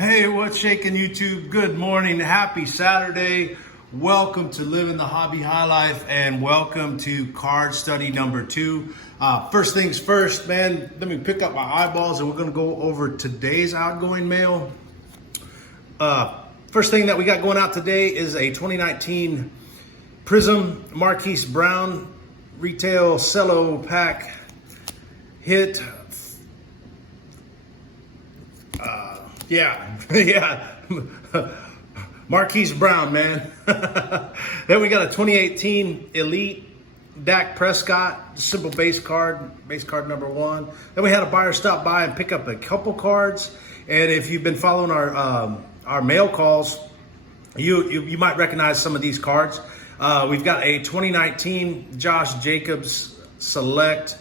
Hey, what's shaking YouTube? Good morning, happy Saturday. Welcome to Living the Hobby High Life and welcome to card study number 2. First things first, man, let me pick up my eyeballs and we're gonna go over today's outgoing mail. First thing that we got going out today is a 2019 Prism Marquise Brown retail cello pack hit. Yeah. Marquise Brown, man. Then we got a 2018 Elite Dak Prescott, simple base card number 1. Then we had a buyer stop by and pick up a couple cards. And if you've been following our mail calls, you might recognize some of these cards. We've got a 2019 Josh Jacobs Select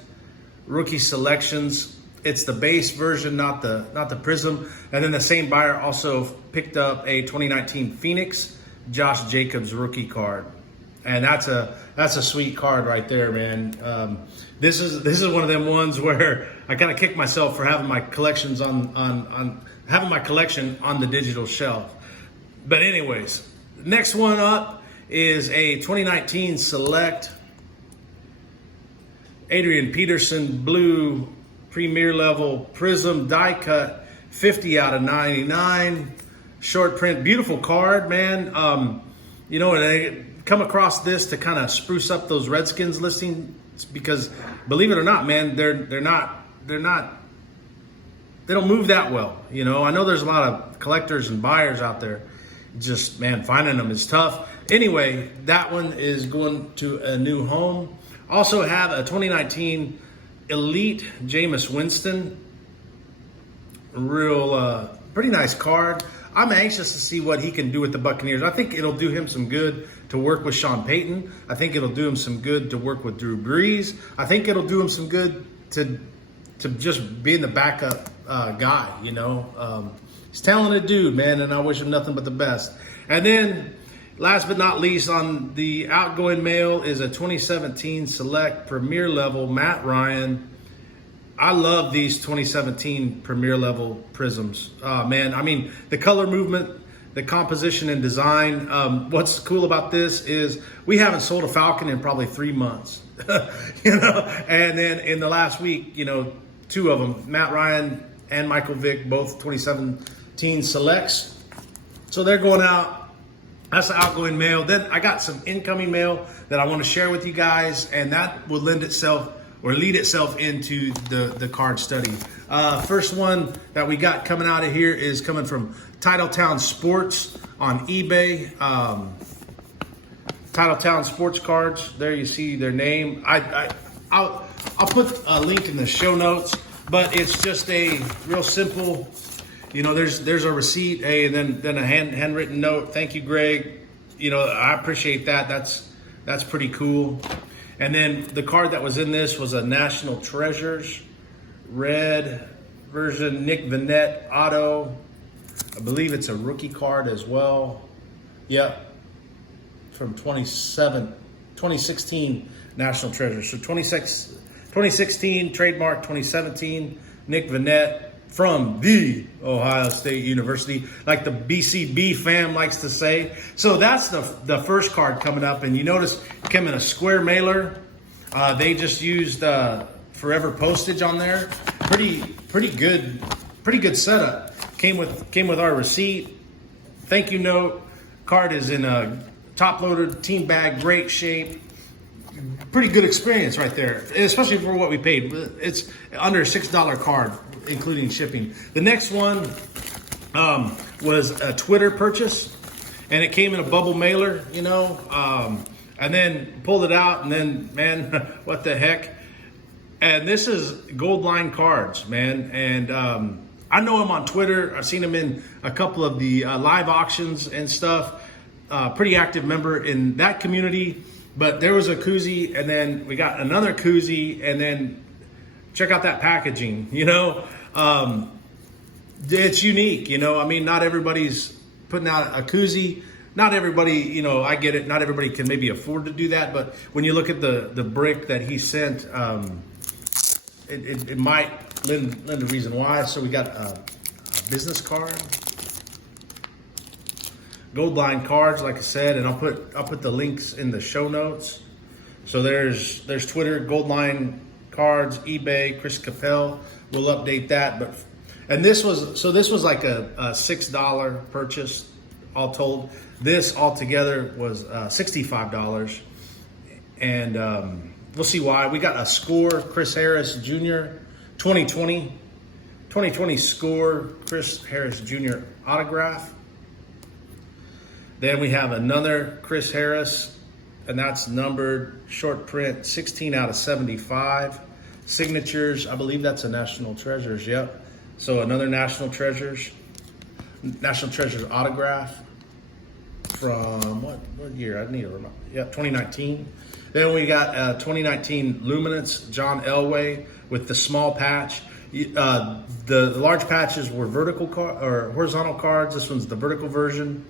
Rookie Selections. It's the base version, not the Prism. And then the same buyer also picked up a 2019 Phoenix Josh Jacobs rookie card, and that's a sweet card right there, man. This is one of them ones where I kind of kick myself for having my collections on having my collection on the digital shelf. But anyways, next one up is a 2019 Select Adrian Peterson Blue Premier Level Prism die cut, 50 out of 99, short print, beautiful card, man. You know, I come across this to kind of spruce up those Redskins listings because, believe it or not, man, they don't move that well. You know, I know there's a lot of collectors and buyers out there. Just, man, finding them is tough. Anyway, that one is going to a new home. Also have a 2019 Elite Jameis Winston, real pretty nice card. I'm anxious to see what he can do with the Buccaneers. I think it'll do him some good to work with Sean Payton. I think it'll do him some good to work with Drew Brees. I think it'll do him some good to just being the backup guy. You know, he's a talented dude, man, and I wish him nothing but the best. And then, last but not least, on the outgoing mail is a 2017 Select Premier Level Matt Ryan. I love these 2017 Premier Level Prisms. Man, I mean, the color movement, the composition and design. What's cool about this is we haven't sold a Falcon in probably 3 months. You know, and then in the last week, you know, 2 of them, Matt Ryan and Michael Vick, both 2017 Selects. So they're going out. That's the outgoing mail. Then I got some incoming mail that I want to share with you guys, and that will lead itself into the card study. First one that we got coming out of here is coming from Towne Sports on eBay. Towne Sports Cards. There you see their name. I'll put a link in the show notes, but it's just a real simple. You know, there's a receipt, and then a handwritten note. Thank you, Greg. You know, I appreciate that. That's pretty cool. And then the card that was in this was a National Treasures red version, Nick Vannett auto. I believe it's a rookie card as well. Yep, from 2016 National Treasures. So 2016 trademark, 2017 Nick Vannett. From the Ohio State University, like the BCB fam likes to say. So that's the first card coming up, and you notice it came in a square mailer. They just used forever postage on there. Pretty good setup. Came with our receipt, thank you note. Card is in a top loaded team bag, great shape. Pretty good experience right there, especially for what we paid. It's under a $6 card, including shipping. The next one was a Twitter purchase, and it came in a bubble mailer, you know, and then pulled it out, and then, man, what the heck? And this is Gold Line Cards, man, and I know him on Twitter. I've seen him in a couple of the live auctions and stuff. Pretty active member in that community. But there was a koozie, and then we got another koozie, and then check out that packaging, you know. It's unique, you know. I mean, not everybody's putting out a koozie. Not everybody, you know, I get it. Not everybody can maybe afford to do that. But when you look at the brick that he sent, it might lend a reason why. So we got a business card. Goldline cards, like I said, and I'll put the links in the show notes. So there's Twitter, Goldline cards, eBay, Chris Capel. We'll update that. And this was like a $6 purchase all told. This altogether was $65, and we'll see why. We got a Score Chris Harris Jr. 2020 Score Chris Harris Jr. autograph. Then we have another Chris Harris, and that's numbered short print 16 out of 75. Signatures, I believe that's a National Treasures, yep. So another National Treasures autograph from what year? I need to remember. Yep, 2019. Then we got 2019 Luminance, John Elway with the small patch. The large patches were horizontal cards. This one's the vertical version.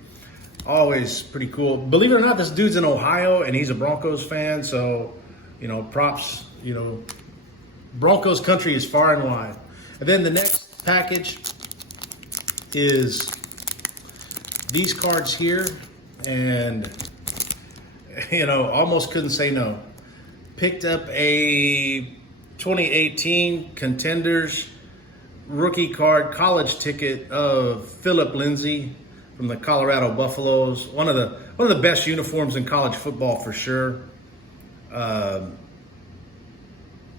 Always pretty cool. Believe it or not, this dude's in Ohio and he's a Broncos fan. So, props, Broncos country is far and wide. And then the next package is these cards here. And, almost couldn't say no. Picked up a 2018 Contenders rookie card college ticket of Philip Lindsay from the Colorado Buffaloes. One of the best uniforms in college football for sure.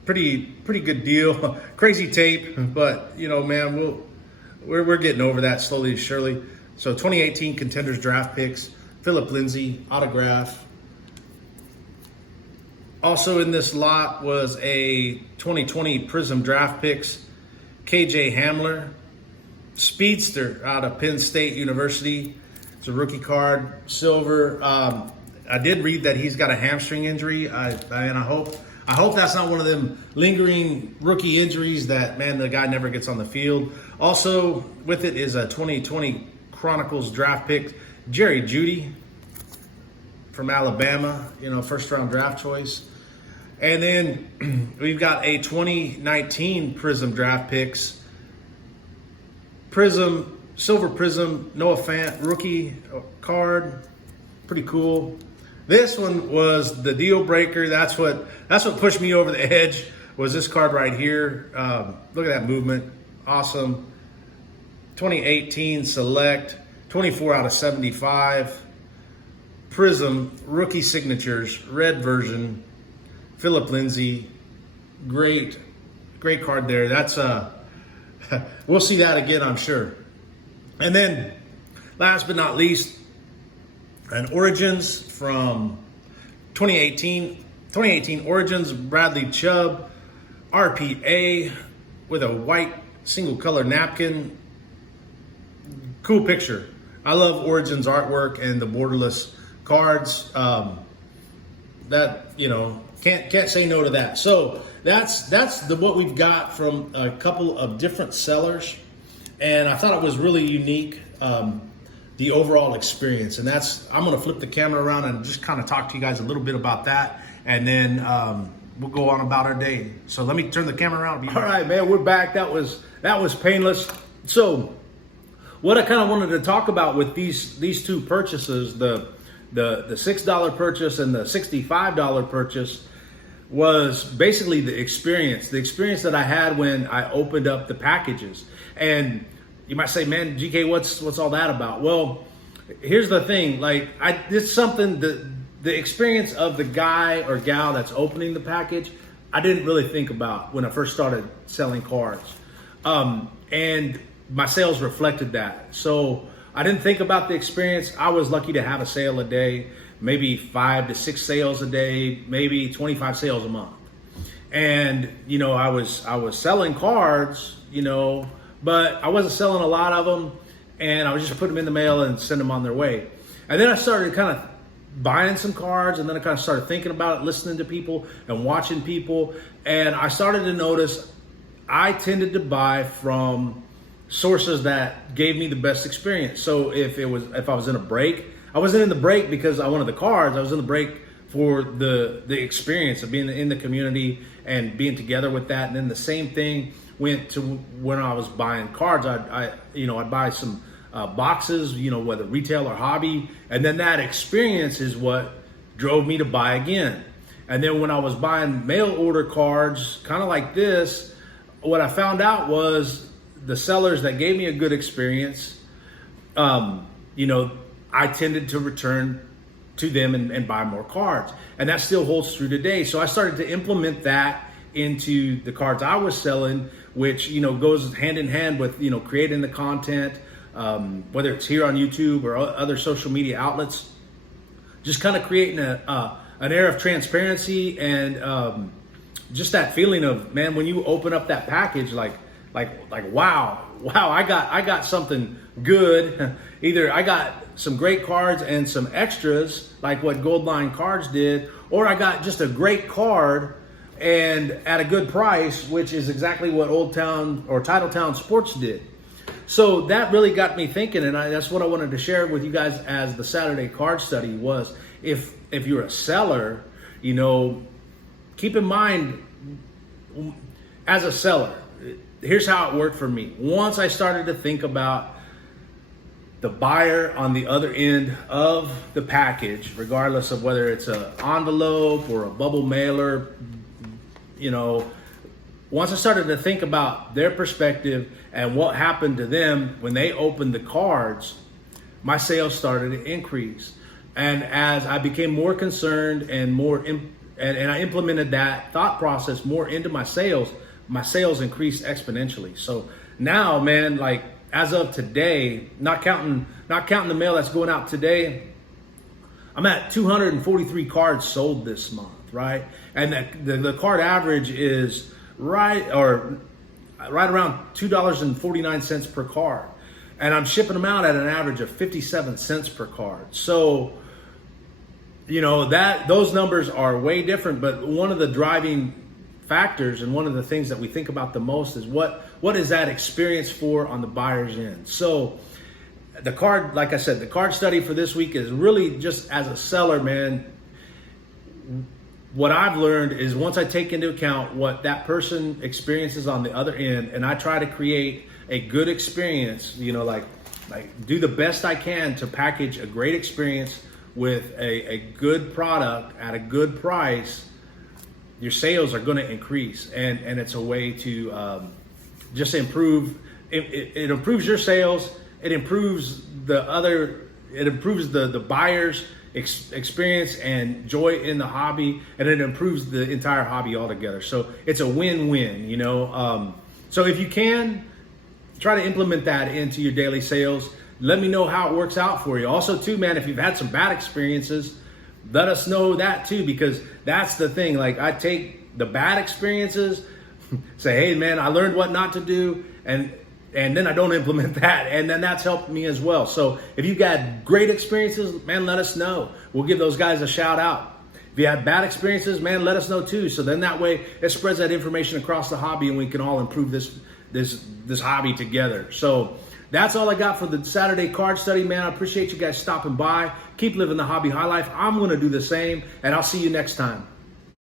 Pretty good deal. Crazy tape, but man, we're getting over that slowly and surely. So 2018 Contenders draft picks, Philip Lindsay autograph. Also in this lot was a 2020 Prism draft picks, KJ Hamler, speedster out of Penn State University. It's a rookie card, silver. I did read that he's got a hamstring injury. I hope that's not one of them lingering rookie injuries that, man, the guy never gets on the field. Also with it is a 2020 Chronicles draft pick, Jerry Jeudy from Alabama, first round draft choice. And then we've got a 2019 Prism draft picks, silver Prism, Noah Fant rookie card. Pretty cool. This one was the deal breaker. That's what pushed me over the edge, was this card right here. Look at that movement. Awesome. 2018 Select, 24 out of 75. Prism rookie signatures, red version. Philip Lindsay, great card there. That's we'll see that again, I'm sure. And then, last but not least, an Origins from 2018. 2018 Origins, Bradley Chubb, RPA with a white single color napkin. Cool picture. I love Origins artwork and the borderless cards. Can't say no to that. So that's what we've got from a couple of different sellers, and I thought it was really unique, the overall experience. And I'm going to flip the camera around and just kind of talk to you guys a little bit about that, and then we'll go on about our day. So let me turn the camera around. All right, man, we're back. That was painless. So what I kind of wanted to talk about with these two purchases, the $6 purchase and the $65 purchase, was basically the experience that I had when I opened up the packages. And you might say, man, GK, what's all that about? Well, here's the thing. It's something the experience of the guy or gal that's opening the package, I didn't really think about when I first started selling cards. And my sales reflected that. So I didn't think about the experience. I was lucky to have a sale a day, maybe 5 to 6 sales a day, maybe 25 sales a month. And, I was selling cards, but I wasn't selling a lot of them, and I was just putting them in the mail and send them on their way. And then I started kind of buying some cards, and then I kind of started thinking about it, listening to people and watching people. And I started to notice I tended to buy from sources that gave me the best experience. So if I was in a break, I wasn't in the break because I wanted the cards. I was in the break for the experience of being in the community and being together with that. And then the same thing went to when I was buying cards. I'd buy some boxes, whether retail or hobby. And then that experience is what drove me to buy again. And then when I was buying mail order cards, kind of like this, what I found out was the sellers that gave me a good experience, I tended to return to them and buy more cards. And that still holds true today. So I started to implement that into the cards I was selling, which, goes hand in hand with, creating the content, whether it's here on YouTube or other social media outlets, just kind of creating an air of transparency and just that feeling of, man, when you open up that package, like wow, I got something good. Either I got some great cards and some extras, like what Gold Line Cards did, or I got just a great card and at a good price, which is exactly what Old Town or Towne Sports did. So that really got me thinking, and that's what I wanted to share with you guys as the Saturday card study was, if you're a seller, keep in mind, as a seller, here's how it worked for me. Once I started to think about the buyer on the other end of the package, regardless of whether it's an envelope or a bubble mailer, once I started to think about their perspective and what happened to them when they opened the cards, my sales started to increase. And as I became more concerned and I implemented that thought process more into my sales increased exponentially. So now, man, like as of today, not counting the mail that's going out today, I'm at 243 cards sold this month, right? And the card average is right around $2.49 per card. And I'm shipping them out at an average of 57 cents per card. So, those numbers are way different, but one of the driving factors and one of the things that we think about the most is what is that experience for on the buyer's end. So the card, like I said, the card study for this week is really just as a seller, man, what I've learned is once I take into account what that person experiences on the other end, and I try to create a good experience, like do the best I can to package a great experience with a good product at a good price, your sales are going to increase. And it's a way to just improve. It improves your sales. It improves the buyer's experience and joy in the hobby, and it improves the entire hobby altogether. So it's a win-win, So if you can, try to implement that into your daily sales. Let me know how it works out for you. Also, too, man, if you've had some bad experiences, let us know that too, because that's the thing. Like, I take the bad experiences, say, hey, man, I learned what not to do, and then I don't implement that, and then that's helped me as well. So if you've got great experiences, man, let us know. We'll give those guys a shout out. If you have bad experiences, man, let us know too. So then that way it spreads that information across the hobby, and we can all improve this hobby together. So that's all I got for the Saturday card study, man. I appreciate you guys stopping by. Keep living the hobby high life. I'm going to do the same, and I'll see you next time.